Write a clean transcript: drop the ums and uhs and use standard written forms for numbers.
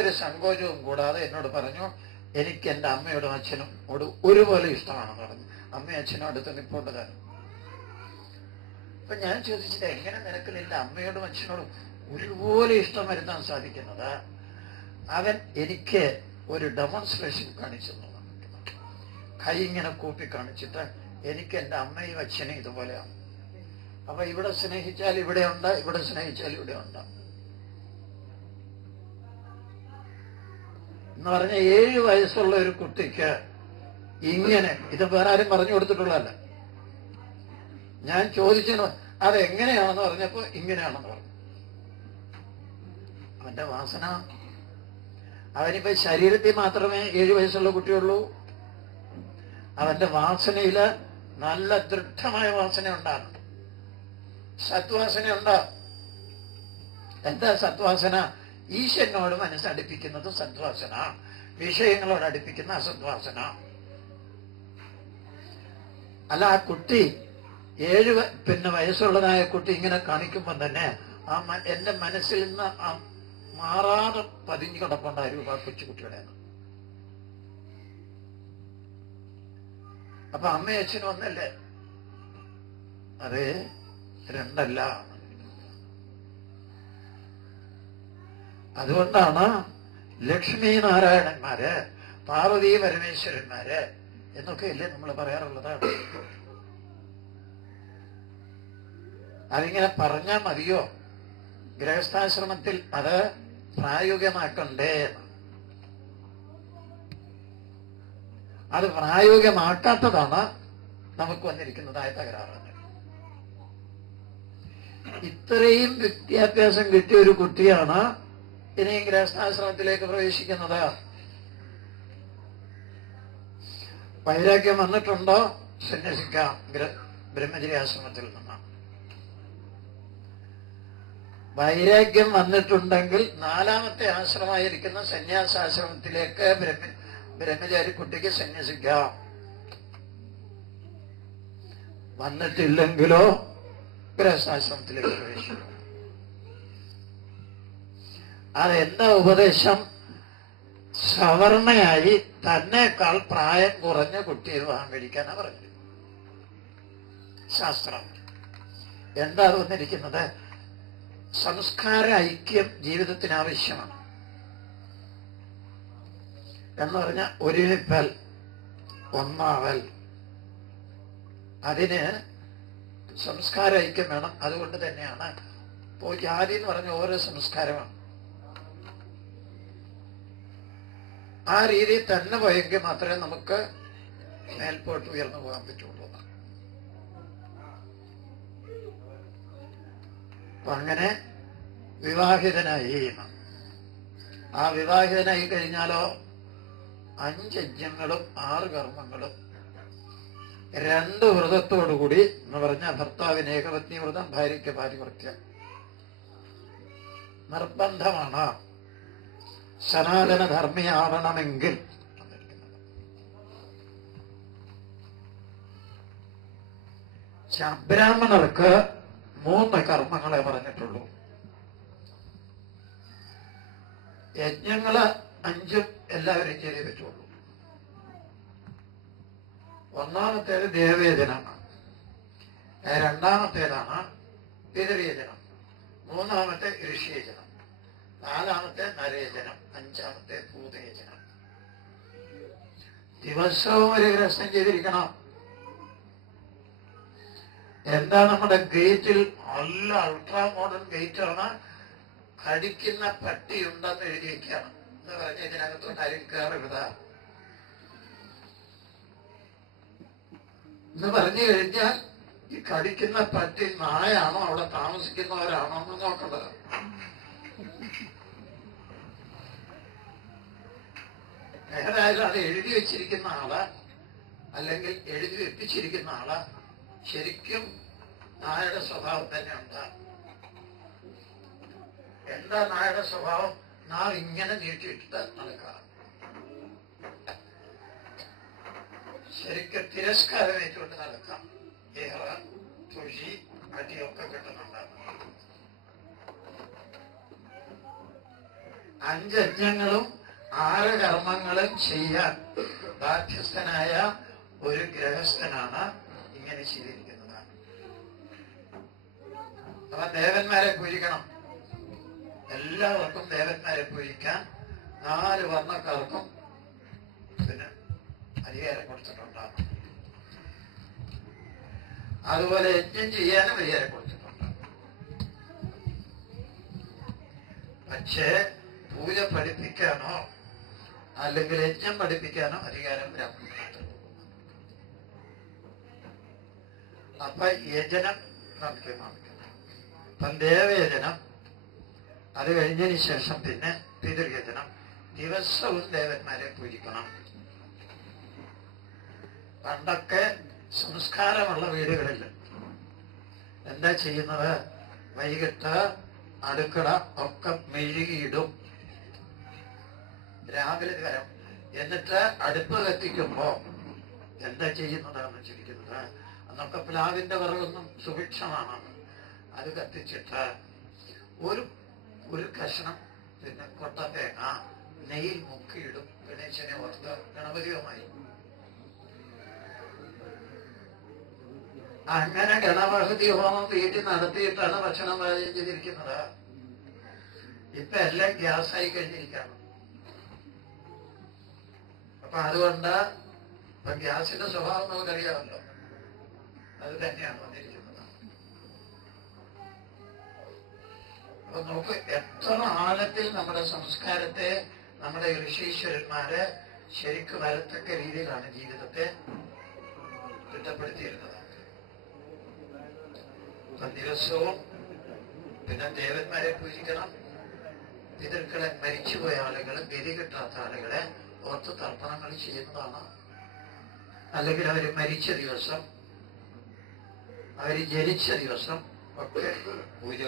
ഒരു സങ്കോചവും കൂടാതെ എന്നോട് പറഞ്ഞു, എനിക്ക് എന്റെ അമ്മയോടും അച്ഛനും ഒരുപോലെ ഇഷ്ടമാണെന്ന് പറഞ്ഞു. അമ്മയും അച്ഛനും അടുത്ത് നിൽപ്പുണ്ട് താനും. അപ്പൊ ഞാൻ ചോദിച്ചത്, എങ്ങനെ നിനക്ക് നിന്റെ അമ്മയോടും അച്ഛനോടും ഒരുപോലെ ഇഷ്ടം വരുത്താൻ സാധിക്കുന്നത്? അവൻ എനിക്ക് ഒരു ഡെമോൺസ്ട്രേഷൻ കാണിച്ചു തന്നു. കൈ ഇങ്ങനെ കൂപ്പി കാണിച്ചിട്ട്, എനിക്ക് എന്റെ അമ്മയും അച്ഛനും ഇതുപോലെയാണ്. അപ്പൊ ഇവിടെ സ്നേഹിച്ചാൽ ഇവിടെ ഉണ്ട്, ഇവിടെ സ്നേഹിച്ചാൽ ഇവിടെ ഉണ്ട് എന്ന് പറഞ്ഞ 7 വയസ്സുള്ള ഒരു കുട്ടിക്ക് ഇങ്ങനെ, ഇത് വേറെ ആരും പറഞ്ഞു കൊടുത്തിട്ടുള്ളതല്ല. ഞാൻ ചോദിച്ചു അതെങ്ങനെയാണെന്ന് പറഞ്ഞപ്പോ ഇങ്ങനെയാണെന്ന് പറഞ്ഞു. അവന്റെ വാസന, അവനിപ്പോ ശരീരത്തിൽ മാത്രമേ 7 വയസ്സുള്ള കുട്ടിയുള്ളൂ. അവന്റെ വാസനയില് നല്ല ദൃഢമായ വാസന ഉണ്ടാകും, സത്വാസനയുണ്ട്. എന്താ സത്വാസന? ഈശ്വരനോട് മനസ്സടുപ്പിക്കുന്നത് സത്വാസന, വിഷയങ്ങളോട് അടുപ്പിക്കുന്ന അസത്വാസന. അല്ല, ആ കുട്ടി 7 വയസ്സുള്ളതായ കുട്ടി ഇങ്ങനെ കാണിക്കുമ്പോൾ തന്നെ എന്റെ മനസ്സിൽ നിന്ന് മാറാതെ പതിഞ്ഞു കിടപ്പുണ്ടായിരുന്നു ആ കൊച്ചുകുട്ടിയുടെ. അപ്പൊ അമ്മയും അച്ഛനും ഒന്നല്ലേ? അതെ, 2 അല്ല. അതുകൊണ്ടാണ് ലക്ഷ്മി നാരായണന്മാര്, പാർവതി പരമേശ്വരന്മാര് എന്നൊക്കെയല്ലേ നമ്മൾ പറയാറുള്ളത്. അതിങ്ങനെ പറഞ്ഞാൽ മതിയോ? ഗൃഹസ്ഥാശ്രമത്തിൽ അത് പ്രായോഗികമാക്കണ്ടേ? അത് പ്രായോഗികമാക്കാത്തതാണ് നമുക്ക് വന്നിരിക്കുന്നതായ തകരാറ്. ഇത്രയും വിദ്യാഭ്യാസം കിട്ടിയ ഒരു കുട്ടിയാണ് ഇനിയും ഗൃഹസ്ഥാശ്രമത്തിലേക്ക് പ്രവേശിക്കുന്നത്. വൈരാഗ്യം വന്നിട്ടുണ്ടോ? സന്യസിക്കാം ബ്രഹ്മചര്യ ആശ്രമത്തിൽ നിന്ന്. വൈരാഗ്യം വന്നിട്ടുണ്ടെങ്കിൽ 4ാമത്തെ ആശ്രമമായിരിക്കുന്ന സന്യാസാശ്രമത്തിലേക്ക് ബ്രഹ്മചാരി കുട്ടിക്ക് സന്യസിക്കാം. വന്നിട്ടില്ലെങ്കിലോ ഗൃഹസ്ഥാശ്രമത്തിലേക്ക് പ്രവേശിക്കും. അതെന്താ ഉപദേശം? സവർണയായി തന്നേക്കാൾ പ്രായം കുറഞ്ഞ കുട്ടിയെ വിവാഹം കഴിക്കാനാ പറഞ്ഞത് ശാസ്ത്രം. എന്താ അത് വന്നിരിക്കുന്നത്? സംസ്കാര ഐക്യം ജീവിതത്തിന് ആവശ്യമാണ് എന്ന് പറഞ്ഞാൽ ഒരുമിപ്പൽ, ഒന്നാവൽ, അതിന് സംസ്കാര ഐക്യം വേണം. അതുകൊണ്ട് തന്നെയാണ് ഇപ്പോ ജാതി എന്ന് പറഞ്ഞ ഓരോ സംസ്കാരമാണ്. ആ രീതിയിൽ തന്നെ പോയെങ്കിൽ മാത്രമേ നമുക്ക് മേൽപോട്ട് ഉയർന്നു പോകാൻ പറ്റുള്ളൂ. അപ്പൊ അങ്ങനെ വിവാഹിതനായി. ആ വിവാഹിതനായി കഴിഞ്ഞാലോ 5 യജ്ഞങ്ങളും 6 കർമ്മങ്ങളും 2 വ്രതത്തോടുകൂടി എന്ന് പറഞ്ഞ ഭർത്താവിന് ഏകപത്നി വ്രതം, ഭാര്യയ്ക്ക് പാതിവ്രത്യം നിർബന്ധമാണ് സനാതന ധർമ്മിയാവണമെങ്കിൽ. ബ്രാഹ്മണർക്ക് 3 കർമ്മങ്ങളെ പറഞ്ഞിട്ടുള്ളൂ. യജ്ഞങ്ങള് 5 എല്ലാവരും ചെയ്തേ പറ്റുള്ളൂ. ഒന്നാമത്തേത് ദേവേചനമാണ്, 2ാമത്തേതാണ് പിതൃയജനം, 3ാമത്തെ ഋഷിയജനം, 4ാമത്തെ നരേചനം, 5ാമത്തെ ഭൂതേചനം. ദിവസവും ഒരു ഗ്രഹസ്ഥം ചെയ്തിരിക്കണം. എന്താ നമ്മുടെ ഗേറ്റിൽ നല്ല അൾട്രാ മോഡേൺ ഗേറ്റാണ്, കടിക്കുന്ന പട്ടിയുണ്ടെന്ന് എഴുതി വയ്ക്കുകയാണ് എന്ന് പറഞ്ഞ ഇതിനകത്തോട്ട് ആരും കയറരുത് എന്ന് പറഞ്ഞു കഴിഞ്ഞാൽ ഈ കടിക്കുന്ന പട്ടി നായാണോ അവിടെ താമസിക്കുന്നവരാണോ എന്ന് നോക്കേണ്ടത്. ഏതായാലും അത് എഴുതി വെച്ചിരിക്കുന്ന ആള് അല്ലെങ്കിൽ എഴുതി വെപ്പിച്ചിരിക്കുന്ന ആള് ശരിക്കും നായയുടെ സ്വഭാവം തന്നെയുണ്ട്. എന്താ നായയുടെ സ്വഭാവം? നാൾ ഇങ്ങനെ നീട്ടിയിട്ടിട്ട് നടക്കുക, ശരിക്കും തിരസ്കാരമേറ്റുകൊണ്ട് നടക്കാം. ഏറെ തുഴി അടിയൊക്കെ കിട്ടുന്നുണ്ടാകും. 5 യജ്ഞങ്ങളും 6 കർമ്മങ്ങളും ചെയ്യാൻ ബാധ്യസ്ഥനായ ഒരു ഗൃഹസ്ഥനാണ് ഇങ്ങനെ ചെയ്തിരിക്കുന്നത്. അപ്പൊ ദേവന്മാരെ പൂജിക്കണം. എല്ലാവർക്കും ദേവന്മാരെ പൂജിക്കാൻ 4 വർണ്ണക്കാർക്കും പിന്നെ അധികാരം കൊടുത്തിട്ടുണ്ടാകും. അതുപോലെ യജ്ഞം ചെയ്യാനും അധികാരം കൊടുത്തിട്ടുണ്ട്. പക്ഷേ പൂജ പഠിപ്പിക്കാനോ അല്ലെങ്കിൽ യജ്ഞം പഠിപ്പിക്കാനോ അധികാരം ബ്രാഹ്മണർക്ക്. അപ്പൊ യജനം നമുക്ക് അപ്പം ദേവയജനം, അത് കഴിഞ്ഞതിന് ശേഷം പിന്നെ പിതൃയജനം. ദിവസവും ദേവന്മാരെ പൂജിക്കണം. പണ്ടൊക്കെ സംസ്കാരമുള്ള വീടുകളിൽ എന്താ ചെയ്യുന്നത്? വൈകിട്ട് അടുക്കള ഒക്കെ മെഴുകിയിടും, രാവിലെ വരം. എന്നിട്ട് അടുപ്പ് കത്തിക്കുമ്പോ എന്താ ചെയ്യുന്നതാണെന്ന് ചിരിക്കുന്നത്? അന്നൊക്കെ പ്ലാവിന്റെ വിറകൊന്നും സുഭിക്ഷമാണ്. അത് കത്തിച്ചിട്ട് ഒരു കഷ്ണം പിന്നെ കൊട്ട തേങ്ങ നെയ്യിൽ മുക്കിയിടും. ഗണേശനെ ഓർത്ത് ഗണപതിയുമായി അങ്ങനെ ഗണപതി ഹോമം വീട്ടിൽ നടത്തിയിട്ടാണ് ഭക്ഷണം പാചകം ചെയ്തിരിക്കുന്നത്. ഇപ്പൊ എല്ലാം ഗ്യാസായി കഴിഞ്ഞിരിക്കുകയാണ്. അപ്പൊ അതുകൊണ്ട് ഇപ്പൊ ഗ്യാസിന്റെ സ്വഭാവം നമുക്കറിയാമല്ലോ. അത് തന്നെയാണ് വന്നിരിക്കുന്നത്. അപ്പൊ നമുക്ക് എത്ര ആഴത്തിൽ നമ്മുടെ സംസ്കാരത്തെ നമ്മുടെ ഋഷീശ്വരന്മാര് ശരിക്കും വരത്തക്ക രീതിയിലാണ് ജീവിതത്തെ തിട്ടപ്പെടുത്തിയിരുന്നത്. അപ്പൊ ദിവസവും പിന്നെ ദേവന്മാരെ പൂജിക്കണം. പിതൃക്കളെ മരിച്ചുപോയ ആളുകൾ, ഗതി കിട്ടാത്ത ആളുകളെ ഓർത്ത് തർപ്പണങ്ങൾ ചെയ്യുന്നതാണ്. അല്ലെങ്കിൽ അവര് മരിച്ച ദിവസം, അവര് ജനിച്ച ദിവസം ഒക്കെ പൂജ